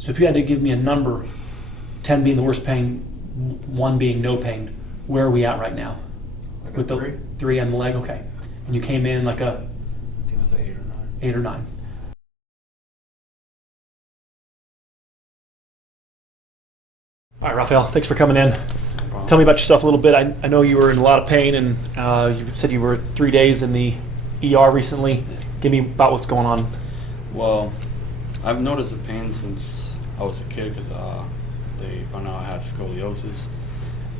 So if you had to give me a number, 10 being the worst pain, 1 being no pain, where are we at right now? Like With a the 3? 3 on the leg, okay. And you came in like a I think it was 8 or 9. 8 or 9. All right, Raphael, thanks for coming in. Tell me about yourself a little bit. I know you were in a lot of pain, and you said you were 3 days in the ER recently. Give me about what's going on. Well, I've noticed the pain since I was a kid because they found out I had scoliosis,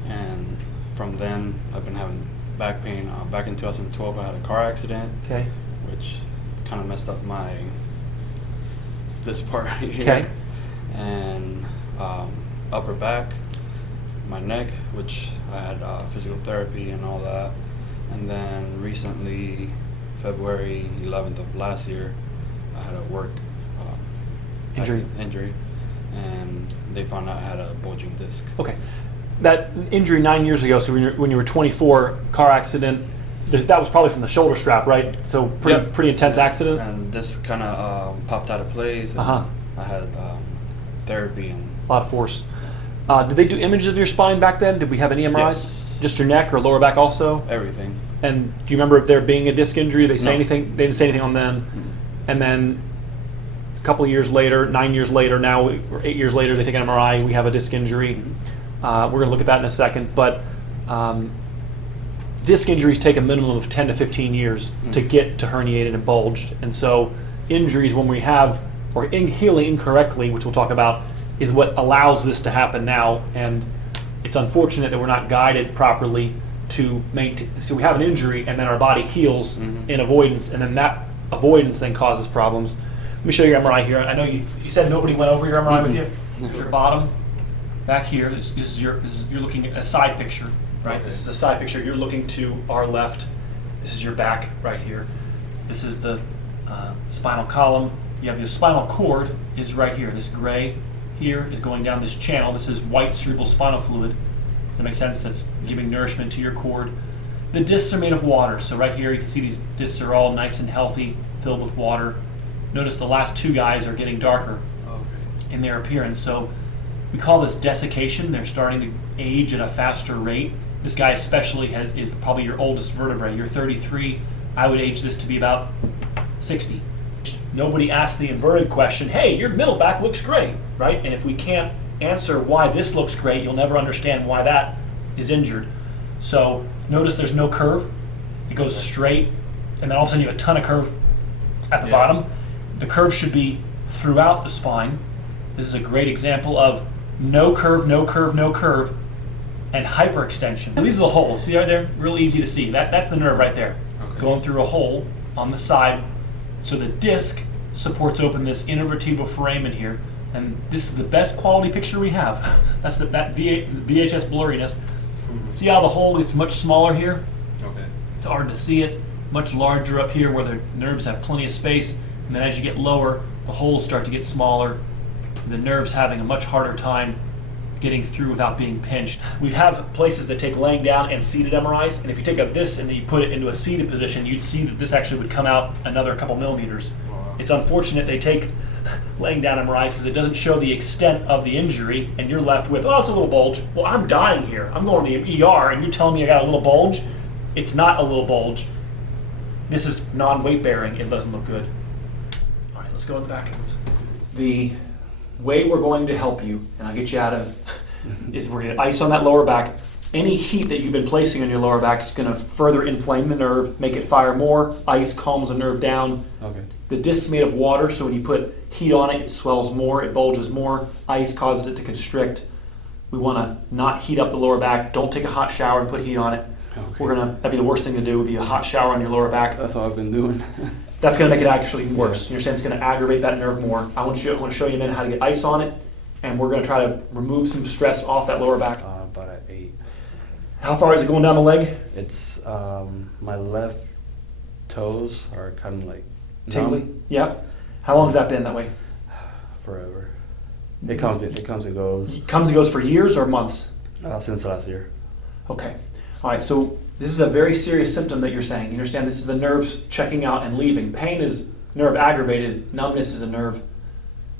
and from then I've been having back pain. Back in 2012, I had a car accident, Okay. which kind of messed up this part right here, Okay. and upper back, my neck, which I had physical therapy and all that, and then recently, February 11th of last year, I had a work injury, and they found out I had a bulging disc. Okay. That injury 9 years ago, so when you were 24, car accident, that was probably from the shoulder strap, right? So Yep. pretty intense accident? And this kind of popped out of place, and Uh-huh. I had therapy and A lot of force. Did they do images of your spine back then? Did we have any MRIs? Yes. Just your neck or lower back also? everything. And do you remember if there being a disc injury? Did they say No. anything? They didn't say anything on then. And then a couple of years later, 9 years later now, or 8 years later, they take an MRI, we have a disc injury. We're going to look at that in a second. But disc injuries take a minimum of 10 to 15 years to get to herniated and bulged. And so injuries when we have, or healing incorrectly, which we'll talk about, is what allows this to happen now. And it's unfortunate that we're not guided properly to maintain. So we have an injury and then our body heals in avoidance, and then that avoidance then causes problems. Let me show you your MRI here. I know you said nobody went over your MRI with you. Here's your bottom. Back here, this is you're looking at a side picture, right? Okay. This is a side picture. You're looking to our left. This is your back right here. This is the spinal column. You have the spinal cord is right here. This gray here is going down this channel. This is white cerebral spinal fluid. Does that make sense? That's giving nourishment to your cord. The discs are made of water. So right here you can see these discs are all nice and healthy, filled with water. Notice the last 2 guys are getting darker in their appearance. So we call this desiccation. They're starting to age at a faster rate. This guy especially is probably your oldest vertebrae. You're 33. I would age this to be about 60. Nobody asked the inverted question, hey, your middle back looks great, right? And if we can't answer why this looks great, you'll never understand why that is injured. So notice there's no curve. It goes straight, and then all of a sudden you have a ton of curve at the bottom. The curve should be throughout the spine. This is a great example of no curve, no curve, no curve, and hyperextension. These are the holes. See right there? Real easy to see. That's the nerve right there, going through a hole on the side. So the disc supports open this intervertebral foramen here, and this is the best quality picture we have. That's that VHS blurriness. See how the hole gets much smaller here? Okay. It's hard to see it. Much larger up here where the nerves have plenty of space, and then as you get lower, the holes start to get smaller. The nerves having a much harder time getting through without being pinched. We have places that take laying down and seated MRIs, and if you take up this and then you put it into a seated position, you'd see that this actually would come out another couple millimeters. Wow. It's unfortunate they take laying down MRIs because it doesn't show the extent of the injury, and you're left with, oh, it's a little bulge. Well, I'm dying here. I'm going to the ER, and you're telling me I got a little bulge? It's not a little bulge. This is non-weight bearing. It doesn't look good. All right, let's go in the back. The way we're going to help you, and I'll get you out of it, is we're going to ice on that lower back. Any heat that you've been placing on your lower back is going to further inflame the nerve, make it fire more. Ice calms the nerve down. Okay. The disc is made of water, so when you put heat on it, it swells more, it bulges more. Ice causes it to constrict. We want to not heat up the lower back. Don't take a hot shower and put heat on it. Okay. That'd be the worst thing to do, would be a hot shower on your lower back. That's all I've been doing. That's going to make it actually worse. You understand? It's going to aggravate that nerve more. I want to show you then how to get ice on it, and we're going to try to remove some stress off that lower back. About at 8. How far is it going down the leg? It's my left toes are kind of like Tingly? numb. Yep. How long has that been that way? Forever. It comes and goes. It comes and goes for years or months? Since last year. Okay. All right, so this is a very serious symptom that you're saying. You understand this is the nerves checking out and leaving. Pain is nerve aggravated. Numbness is a nerve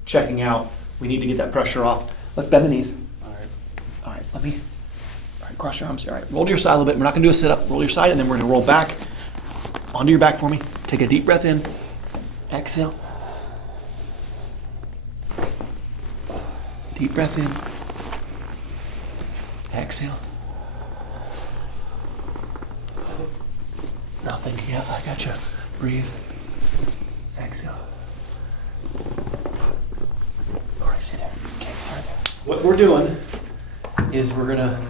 checking out. We need to get that pressure off. Let's bend the knees. All right. All right, all right, cross your arms. All right, roll to your side a little bit. We're not gonna do a sit up. Roll your side, and then we're gonna roll back onto your back for me. Take a deep breath in. Exhale. Deep breath in. Exhale. Nothing. Yeah, I gotcha. Breathe. Exhale. All right, stay there. Okay, start there. What we're doing is we're gonna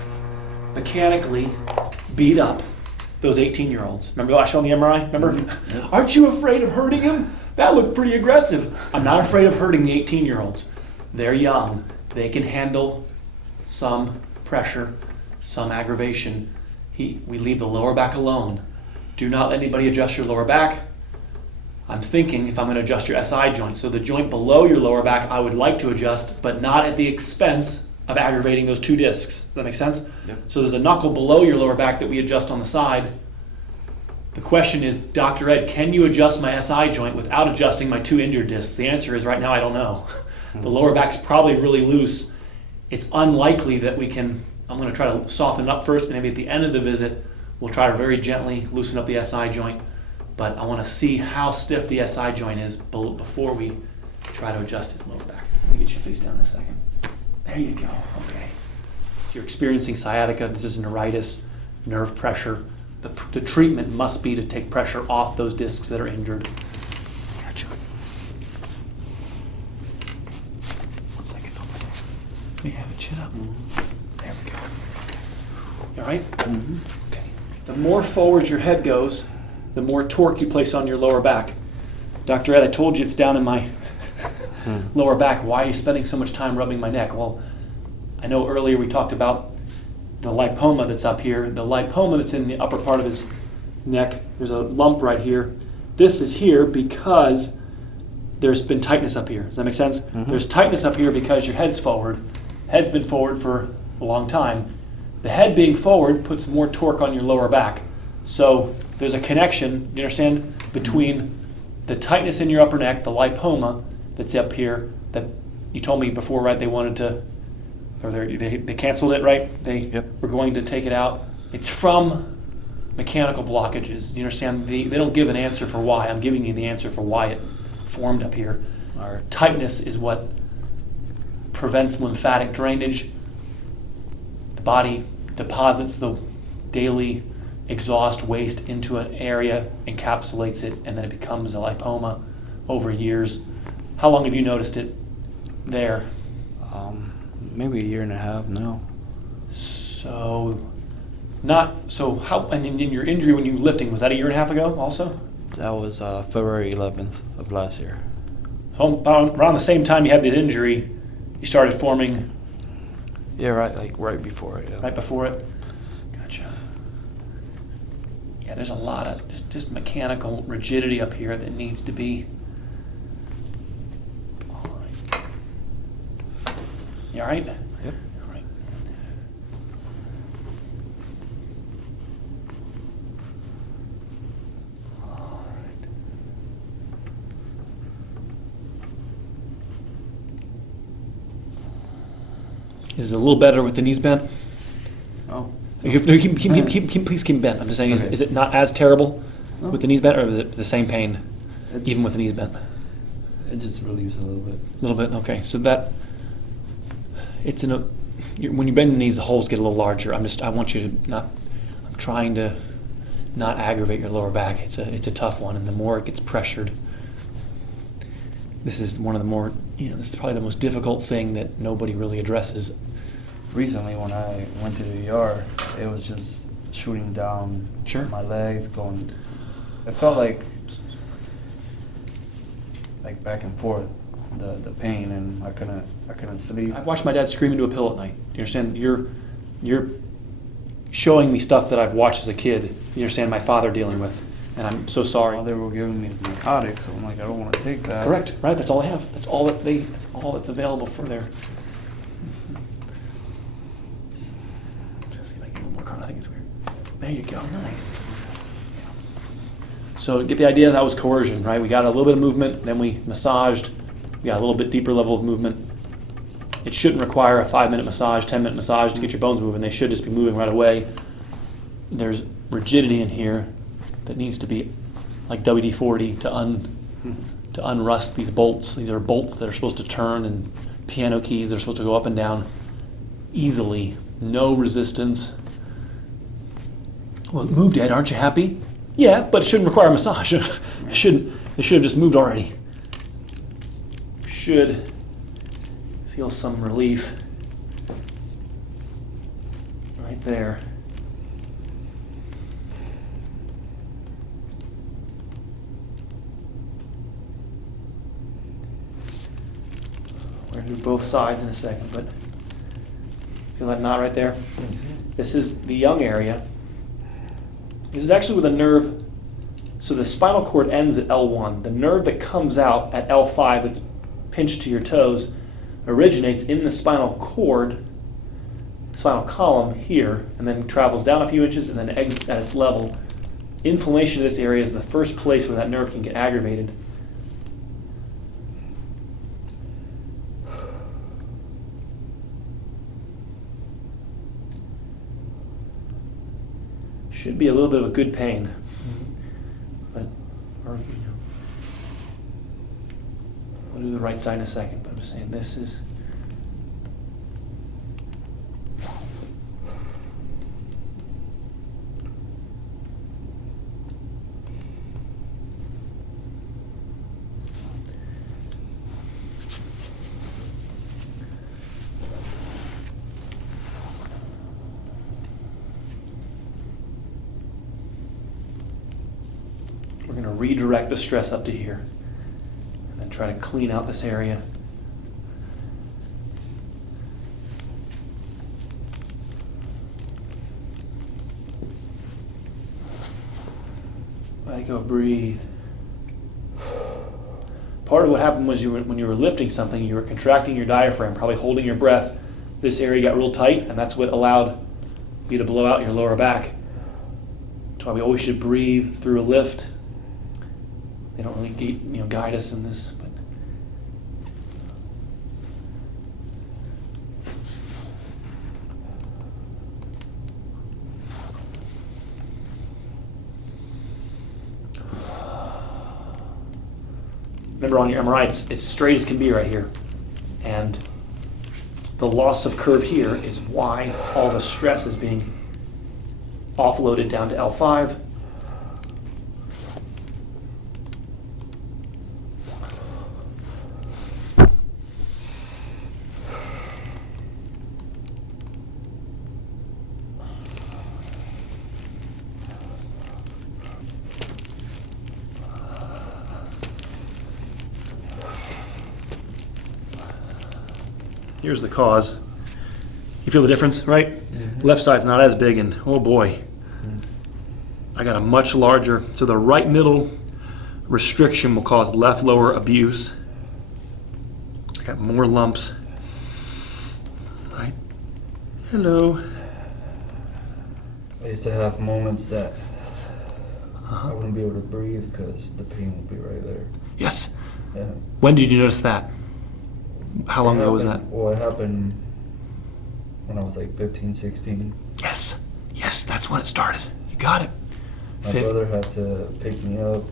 mechanically beat up those 18-year-olds. Remember I showed the MRI? Remember? Mm-hmm. Aren't you afraid of hurting him? That looked pretty aggressive. I'm not afraid of hurting the 18-year-olds. They're young. They can handle some pressure, some aggravation. We leave the lower back alone. Do not let anybody adjust your lower back. I'm thinking if I'm going to adjust your SI joint, so the joint below your lower back, I would like to adjust, but not at the expense of aggravating those two discs. Does that make sense? Yep. So there's a knuckle below your lower back that we adjust on the side. The question is, Dr. Ed, can you adjust my SI joint without adjusting my two injured discs? The answer is right now, I don't know. The lower back's probably really loose. It's unlikely that we can, I'm going to try to soften it up first, and maybe at the end of the visit, we'll try to very gently loosen up the SI joint. But I want to see how stiff the SI joint is before we try to adjust his lower back. Let me get your face down in a second. There you go. Okay. So you're experiencing sciatica. This is neuritis, nerve pressure. The treatment must be to take pressure off those discs that are injured. Gotcha. One second. Let me have it chin up. There we go. You all right? Mm-hmm. Okay. The more forward your head goes, the more torque you place on your lower back. Dr. Ed, I told you it's down in my lower back. Why are you spending so much time rubbing my neck? Well, I know earlier we talked about the lipoma that's up here. The lipoma that's in the upper part of his neck, there's a lump right here. This is here because there's been tightness up here. Does that make sense? Mm-hmm. There's tightness up here because your head's forward. Head's been forward for a long time. The head being forward puts more torque on your lower back. So there's a connection, do you understand, between the tightness in your upper neck, the lipoma that's up here, that you told me before, right, they wanted to, or they canceled it, right? They were going to take it out. It's from mechanical blockages. Do you understand? They don't give an answer for why. I'm giving you the answer for why it formed up here. Our tightness is what prevents lymphatic drainage. The body deposits the daily exhaust waste into an area, encapsulates it, and then it becomes a lipoma over years. How long have you noticed it there? Maybe a year and a half now. How, and in your injury when you were lifting, was that a year and a half ago also? That was February 11th of last year. So around the same time you had this injury, you started forming? Yeah, right before it. Yeah. Right before it? Gotcha. Yeah, there's a lot of just mechanical rigidity up here that needs to be. All right. You all right? Yep. All right. All right. Is it a little better with the knees bent? Oh. Please keep bent. I'm just saying, Okay. is it not as terrible No. with the knees bent, or is it the same pain even with the knees bent? It just relieves a little bit. A little bit, okay. So that it's when you bend the knees, the holes get a little larger. I'm trying to not aggravate your lower back. It's a tough one, and the more it gets pressured, this is one of the more, this is probably the most difficult thing that nobody really addresses. Recently, when I went to the ER, it was just shooting down my legs, going. It felt like back and forth, the pain, and I couldn't sleep. I've watched my dad scream into a pillow at night. Do you understand? You're showing me stuff that I've watched as a kid. You understand my father dealing with, and I'm so sorry. Well, they were giving me narcotics, so I'm like, I don't want to take that. Correct, right? That's all they have. That's all that's available for their. Just see if I can get a little more current. I think it's weird. There you go. Nice. So get the idea that was coercion, right? We got a little bit of movement, then we massaged. We got a little bit deeper level of movement. It shouldn't require a 5-minute massage, 10-minute massage to get your bones moving. They should just be moving right away. There's rigidity in here that needs to be like WD-40 to unrust these bolts. These are bolts that are supposed to turn, and piano keys that are supposed to go up and down easily. No resistance. Well, it moved, Ed. Aren't you happy? Yeah, but it shouldn't require a massage. It should have just moved already. Should feel some relief right there. We're going to do both sides in a second, but feel that knot right there? Mm-hmm. This is the young area. This is actually with a nerve. So the spinal cord ends at L1. The nerve that comes out at L5 that's pinched to your toes originates in the spinal cord, spinal column here, and then travels down a few inches and then exits at its level. Inflammation of this area is the first place where that nerve can get aggravated. Should be a little bit of a good pain, but we'll do the right side in a second. But I'm just saying this is. We're going to redirect the stress up to here and then try to clean out this area. Let it go, breathe. Part of what happened was when you were lifting something, you were contracting your diaphragm, probably holding your breath. This area got real tight, and that's what allowed you to blow out your lower back. That's why we always should breathe through a lift. They don't really guide us in this, but remember on your MRI, it's straight as can be right here, and the loss of curve here is why all the stress is being offloaded down to L5. Here's the cause. You feel the difference, right? Mm-hmm. Left side's not as big, and oh boy, I got a much larger. So the right middle restriction will cause left lower abuse. I got more lumps. Right. Hello. I used to have moments that I wouldn't be able to breathe because the pain would be right there. Yes. Yeah. When did you notice that? How long ago was that? Well, it happened when I was like 15, 16. Yes. Yes, that's when it started. You got it. My brother had to pick me up,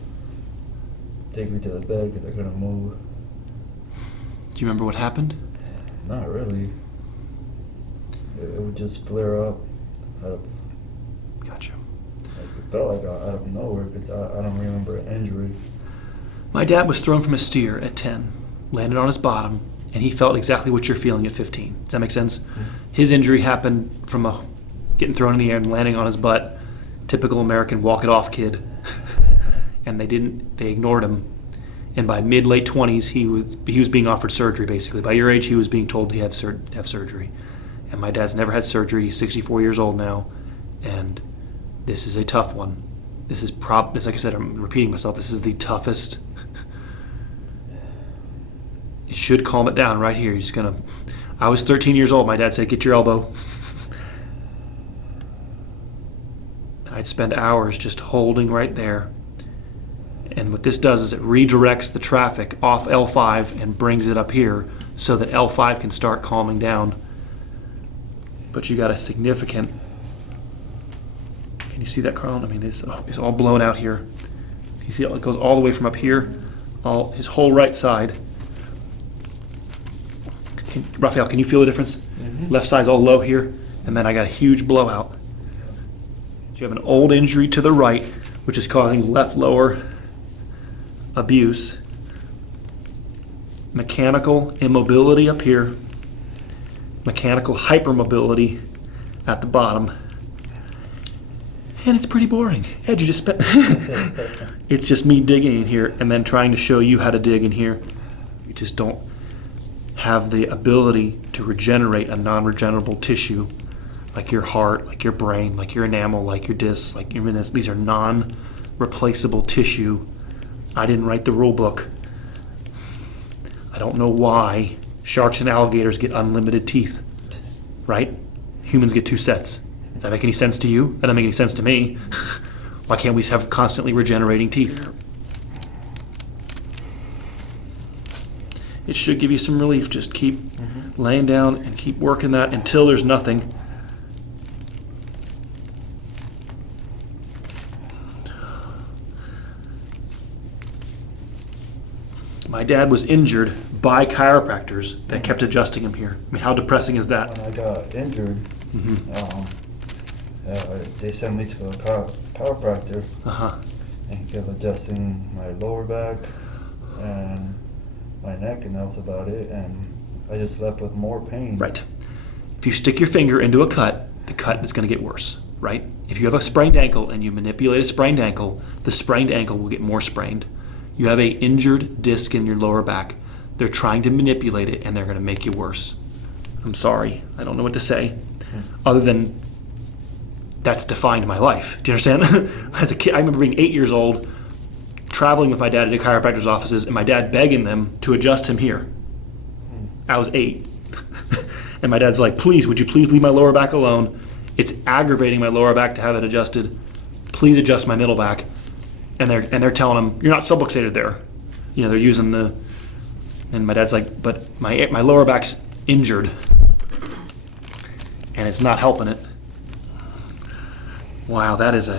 take me to the bed because I couldn't move. Do you remember what happened? Not really. It would just flare up out of... Gotcha. It felt like out of nowhere because I don't remember an injury. My dad was thrown from a steer at 10, landed on his bottom, and he felt exactly what you're feeling at 15. Does that make sense? Mm-hmm. His injury happened from getting thrown in the air and landing on his butt. Typical American walk-it-off kid. And they ignored him. And by mid-late 20s, he was being offered surgery, basically. By your age, he was being told to have surgery. And my dad's never had surgery. He's 64 years old now. And this is a tough one. This, like I said, I'm repeating myself, this is the toughest. It should calm it down right here. I was 13 years old. My dad said, get your elbow. I'd spend hours just holding right there And what this does is it redirects the traffic off L5 and brings it up here so that L5 can start calming down. But you got a significant, can you see that, Carl? I mean, this is all blown out here. You see it goes all the way from up here, his whole right side. Raphael, can you feel the difference? Mm-hmm. Left side's all low here, and then I got a huge blowout. So you have an old injury to the right, which is causing left lower abuse, mechanical immobility up here, mechanical hypermobility at the bottom, and it's pretty boring. Ed, you just spent it's just me digging in here and then trying to show you how to dig in here. You just don't have the ability to regenerate a non-regenerable tissue like your heart, like your brain, like your enamel, like your discs, like your venous. These are non-replaceable tissue. I didn't write the rule book. I don't know why sharks and alligators get unlimited teeth, right? Humans get 2 sets. Does that make any sense to you? That doesn't make any sense to me. Why can't we have constantly regenerating teeth? It should give you some relief. Just keep laying down and keep working that until there's nothing. My dad was injured by chiropractors that kept adjusting him here. I mean, how depressing is that? When I got injured, they sent me to a chiropractor, and he kept adjusting my lower back and my neck, and that was about it. And I just left with more pain. Right. If you stick your finger into a cut, the cut is going to get worse, right? If you have a sprained ankle and you manipulate a sprained ankle, the sprained ankle will get more sprained. You have a injured disc in your lower back. They're trying to manipulate it, and they're going to make you worse. I'm sorry. I don't know what to say other than that's defined my life. Do you understand? As a kid, I remember being 8 years old, traveling with my dad to chiropractor's offices, and my dad begging them to adjust him here. I was 8. And my dad's like, please, would you please leave my lower back alone? It's aggravating my lower back to have it adjusted. Please adjust my middle back. And they're telling him, you're not subluxated there. You know, they're using the, and my dad's like, but my lower back's injured. And it's not helping it. Wow, that is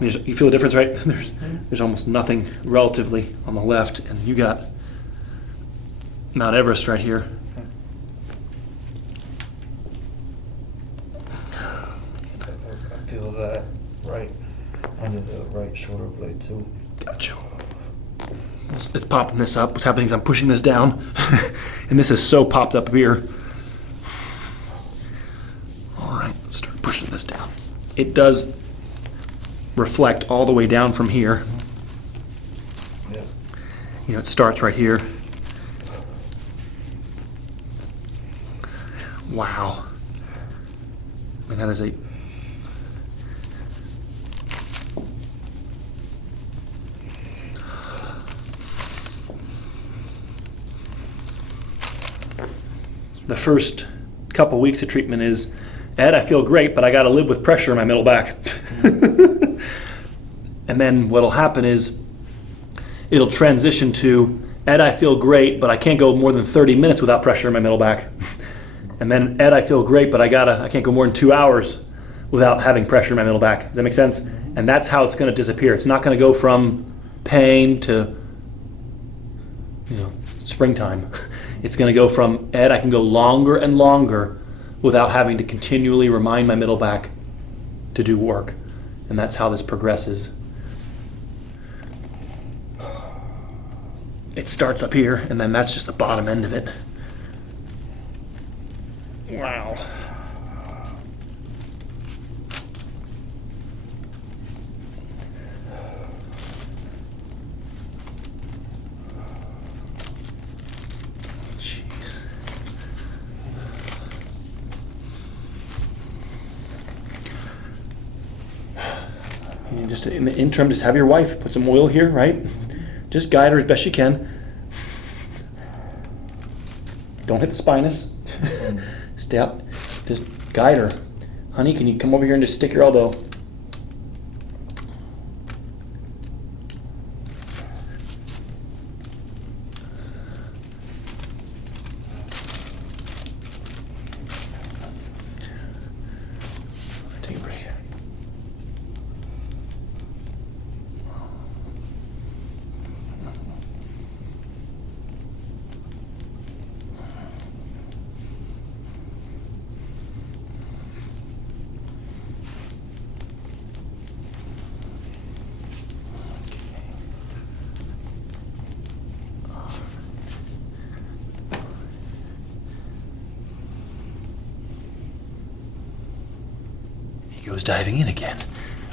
you feel the difference, right? There's almost nothing relatively on the left, and you got Mount Everest right here. I feel that right under the right shoulder blade too. Gotcha. It's popping this up. What's happening is I'm pushing this down, and this is so popped up here. All right, let's start pushing this down. It does reflect all the way down from here. Yeah. You know, it starts right here. Wow. I mean, that is a... The first couple weeks of treatment is, Ed, I feel great, but I got to live with pressure in my middle back. And then what'll happen is it'll transition to, Ed, I feel great, but I can't go more than 30 minutes without pressure in my middle back. And then, Ed, I feel great, but I can't go more than 2 hours without having pressure in my middle back. Does that make sense? And that's how it's going to disappear. It's not going to go from pain to, springtime. It's going to go from, Ed, I can go longer and longer without having to continually remind my middle back to do work. And that's how this progresses. It starts up here, and then that's just the bottom end of it. Wow. Jeez. You just in the interim, just have your wife put some oil here, right? Just guide her as best you can. Don't hit the spinous. Stay up. Just guide her. Honey, can you come over here and just stick your elbow? He goes diving in again.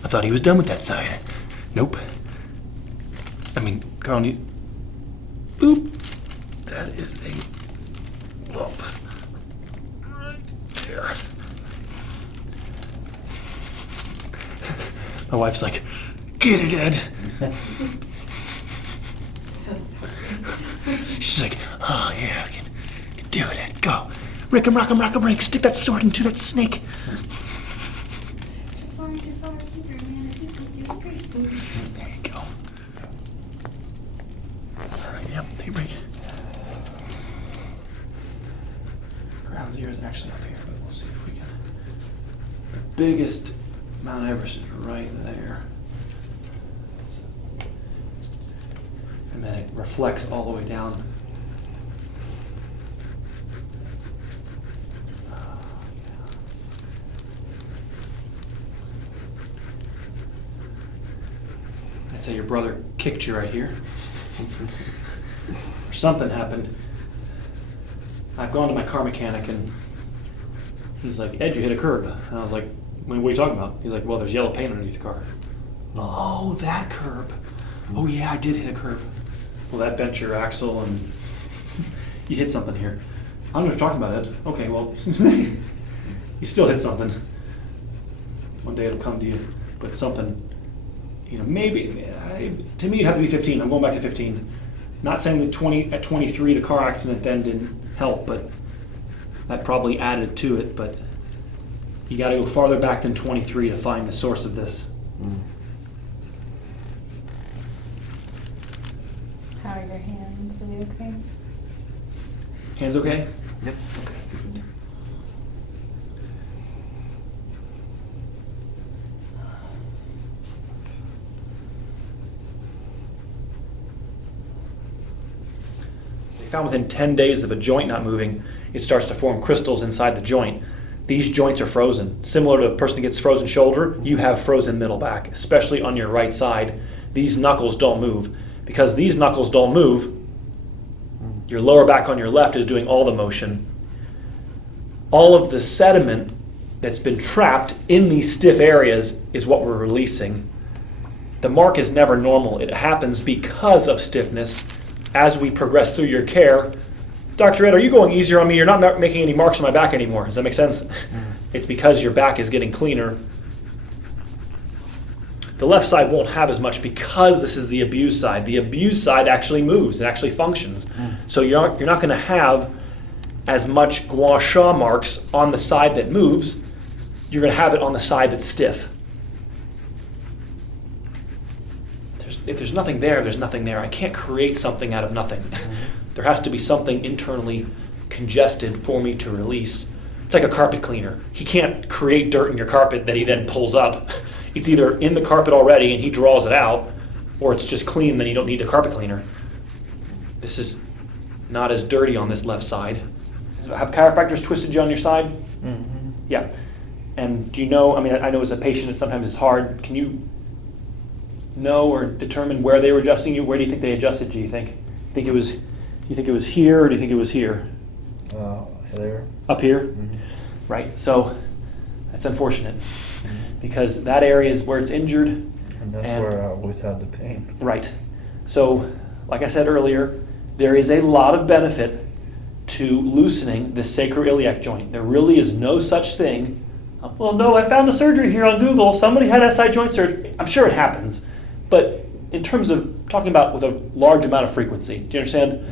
I thought he was done with that side. Nope. I mean, Carl, boop. That is a lump. Right there. My wife's like, get it, Dad. So sorry. She's like, oh yeah, I can do it, Ed. Go. Rick 'em, rock 'em, rock 'em, Rick. Stick that sword into that snake. Too far, these are man, if you can do it, great. There you go. All right, yep, take a break. Ground zero is actually up here, but we'll see if we can. The biggest Mount Everest is right there. And then it reflects all the way down. I'd say your brother kicked you right here. Or something happened. I've gone to my car mechanic and he's like, Ed, you hit a curb. And I was like, what are you talking about? He's like, well, there's yellow paint underneath the car. Oh, that curb. Oh yeah, I did hit a curb. Well, that bent your axle and you hit something here. I don't know what you're talking about, Ed. Okay, well, you still hit something. One day it'll come to you, but something, maybe, to me it'd have to be 15. I'm going back to 15. Not saying that at 23 the car accident then didn't help, but that probably added to it, but you got to go farther back than 23 to find the source of this. How are your hands? Are they okay? Hands okay? Yep. Okay. They found within 10 days of a joint not moving, it starts to form crystals inside the joint. These joints are frozen. Similar to a person that gets frozen shoulder, you have frozen middle back, especially on your right side. These knuckles don't move. Because these knuckles don't move, your lower back on your left is doing all the motion. All of the sediment that's been trapped in these stiff areas is what we're releasing. The mark is never normal. It happens because of stiffness. As we progress through your care, Dr. Ed, are you going easier on me? You're not making any marks on my back anymore. Does that make sense? It's because your back is getting cleaner. The left side won't have as much because this is the abused side. The abused side actually moves. It actually functions. So you're not going to have as much gua sha marks on the side that moves. You're going to have it on the side that's stiff. If there's nothing there, there's nothing there. I can't create something out of nothing. There has to be something internally congested for me to release. It's like a carpet cleaner. He can't create dirt in your carpet that he then pulls up. It's either in the carpet already and he draws it out, or it's just clean, then you don't need a carpet cleaner. This is not as dirty on this left side. Have chiropractors twisted you on your side? Mm-hmm. Yeah. And do you know, I know as a patient sometimes it's hard. Can you know or determine where they were adjusting you? Where do you think they adjusted you, you think? Do you think it was here, or do you think it was here? There. Up here? Mm-hmm. Right, so that's unfortunate because that area is where it's injured. And that's where I always had the pain. Right. So, like I said earlier, there is a lot of benefit to loosening the sacroiliac joint. There really is no such thing. Well, no, I found a surgery here on Google. Somebody had SI joint surgery. I'm sure it happens. But in terms of talking about with a large amount of frequency, do you understand?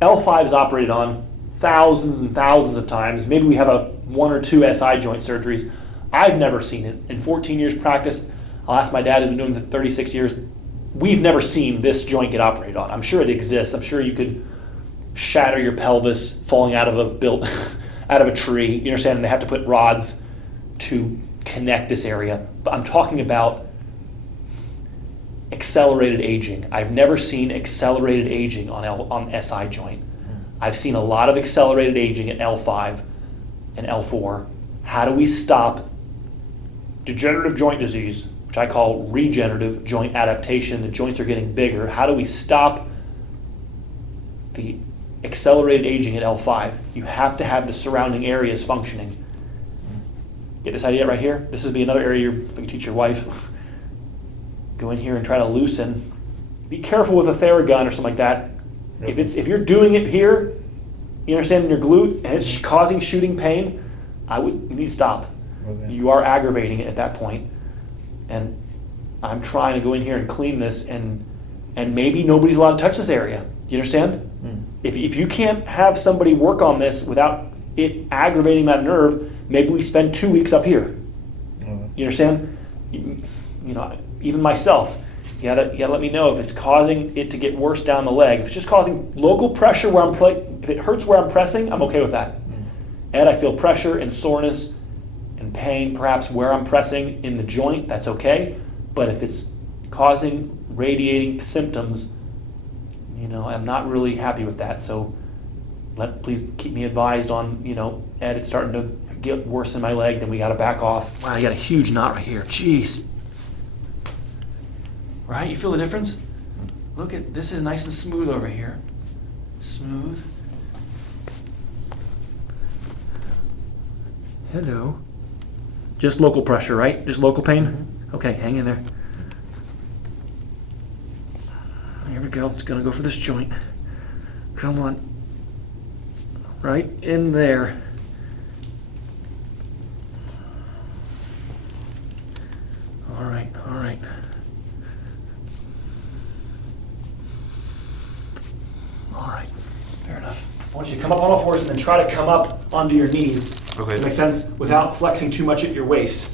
L5 is operated on thousands and thousands of times. Maybe we have one or two SI joint surgeries. I've never seen it. In 14 years practice, I'll ask my dad who's been doing it for 36 years, we've never seen this joint get operated on. I'm sure it exists. I'm sure you could shatter your pelvis falling out of a tree. You understand? And they have to put rods to connect this area. But I'm talking about accelerated aging. I've never seen accelerated aging on SI joint. I've seen a lot of accelerated aging at L5 and L4. How do we stop degenerative joint disease, which I call regenerative joint adaptation? The joints are getting bigger. How do we stop the accelerated aging at L5? You have to have the surrounding areas functioning. Get this idea right here? This would be another area you can teach your wife. Go in here and try to loosen. Be careful with a Theragun or something like that. Yep. If you're doing it here, you understand, in your glute, and it's causing shooting pain, you need to stop. Okay. You are aggravating it at that point. And I'm trying to go in here and clean this, and maybe nobody's allowed to touch this area. You understand? Mm. If you can't have somebody work on this without it aggravating that nerve, maybe we spend 2 weeks up here. Okay. You understand? You know, even myself, you gotta let me know if it's causing it to get worse down the leg. If it's just causing local pressure where if it hurts where I'm pressing, I'm okay with that. Mm. And I feel pressure and soreness and pain perhaps where I'm pressing in the joint, that's okay. But if it's causing radiating symptoms, you know, I'm not really happy with that. So please keep me advised on, you know, Ed, it's starting to get worse in my leg, then we got to back off. Wow, I got a huge knot right here. Jeez. Right? You feel the difference? Look at this, is nice and smooth over here. Smooth. Hello. Just local pressure, right? Just local pain? Mm-hmm. Okay, hang in there. Here we go. It's gonna go for this joint. Come on. Right in there. All right, all right. All right, fair enough. I want you to come up on all fours and then try to come up onto your knees. Okay. Does that make sense? Without flexing too much at your waist.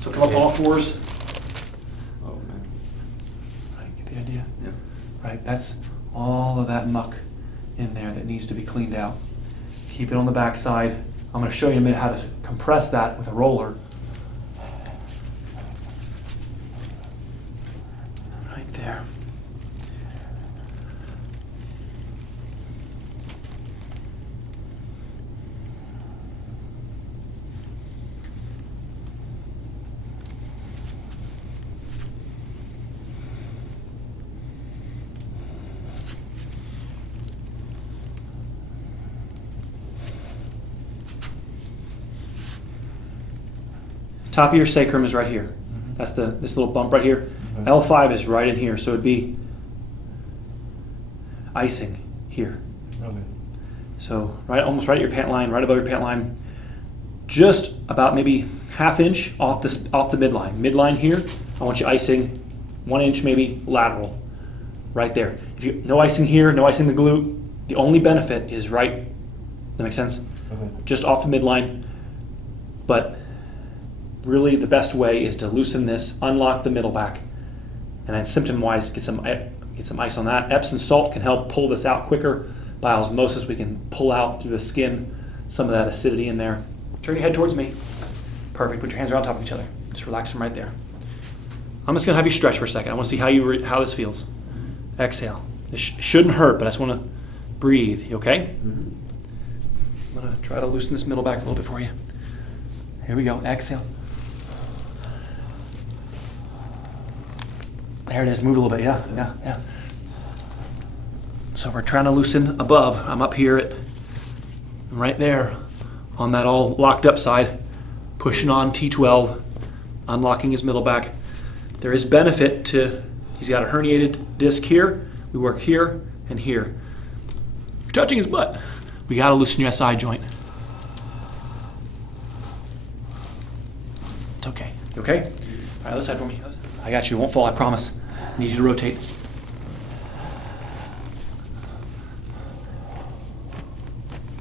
So come up on all fours. Oh man. Right, get the idea? Yeah. Right, that's all of that muck in there that needs to be cleaned out. Keep it on the back side. I'm going to show you in a minute how to compress that with a roller. Right there. Top of your sacrum is right here. Mm-hmm. That's this little bump right here. Okay. L5 is right in here, so it'd be icing here. Okay. So almost right at your pant line, right above your pant line, just about maybe ½ inch off the midline. Midline here, I want you icing 1 inch maybe lateral, right there. No icing here, no icing the glute. The only benefit is right. Does that make sense? Okay. Just off the midline, but really the best way is to loosen this, unlock the middle back, and then symptom-wise get some ice on that. Epsom salt can help pull this out quicker. By osmosis, we can pull out through the skin some of that acidity in there. Turn your head towards me. Perfect. Put your hands right on top of each other. Just relax them right there. I'm just going to have you stretch for a second. I want to see how this feels. Exhale. This shouldn't hurt, but I just want to breathe. You okay? Mm-hmm. I'm going to try to loosen this middle back a little bit for you. Here we go. Exhale. There it is. Move a little bit. Yeah. So we're trying to loosen above. I'm up here I'm right there on that all locked up side, pushing on T12, unlocking his middle back. There is benefit to, he's got a herniated disc here. We work here and here. You're touching his butt. We got to loosen your SI joint. It's okay. You okay? All right, other side for me. I got you. It won't fall, I promise. I need you to rotate.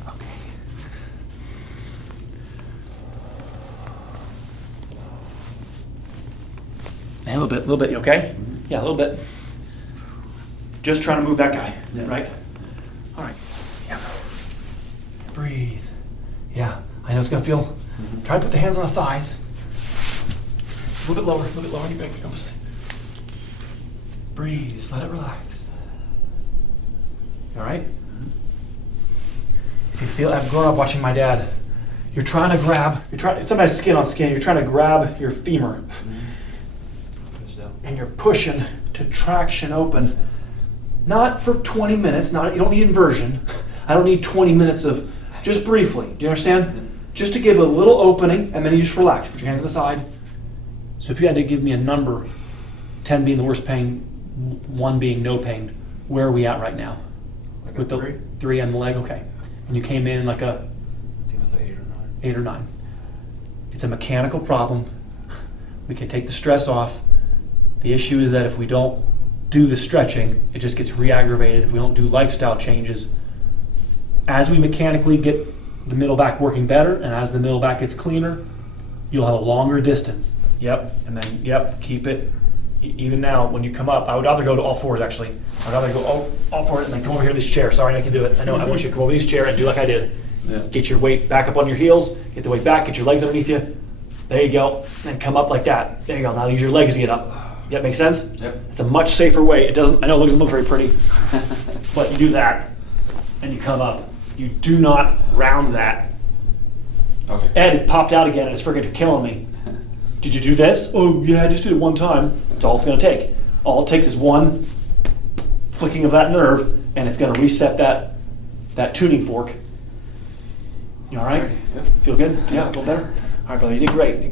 Okay. And a little bit. You okay? Yeah, a little bit. Just trying to move that guy, right? All right. Yeah. Breathe. Yeah, I know it's gonna feel. Try to put the hands on the thighs. A little bit lower on your back. Breathe, just let it relax. All right? If you feel, I've grown up watching my dad. You're trying to grab, sometimes skin on skin, you're trying to grab your femur. And you're pushing to traction open. Not for 20 minutes, you don't need inversion. I don't need 20 minutes of, just briefly. Do you understand? just to give a little opening, and then you just relax. Put your hands to the side. So if you had to give me a number, 10 being the worst pain, 1 being no pain, where are we at right now? Like With a the 3? 3 on the leg, okay. And you came in like a I think it was like 8 or 9. 8 or 9. It's a mechanical problem. We can take the stress off. The issue is that if we don't do the stretching, it just gets re-aggravated. If we don't do lifestyle changes, as we mechanically get the middle back working better, and as the middle back gets cleaner, you'll have a longer distance. Yep, and then, yep, keep it. Even now, when you come up, I would rather go to all fours, actually. I'd rather go all fours and then come over here to this chair. Sorry, I can do it. I know, I want you to come over to this chair and do like I did. Yeah. Get your weight back up on your heels, get the weight back, get your legs underneath you. There you go. And come up like that. There you go. Now use your legs to get up. Yep, makes sense? Yep. It's a much safer way. It doesn't, I know it doesn't look very pretty, but you do that and you come up. You do not round that. Okay. Ed, it popped out again and it's freaking killing me. Did you do this? Oh yeah, I just did it one time. That's all it's gonna take. All it takes is one flicking of that nerve and it's gonna reset that tuning fork. You all right? Yep. Feel good? Yeah, feel better? All right, brother, you did great,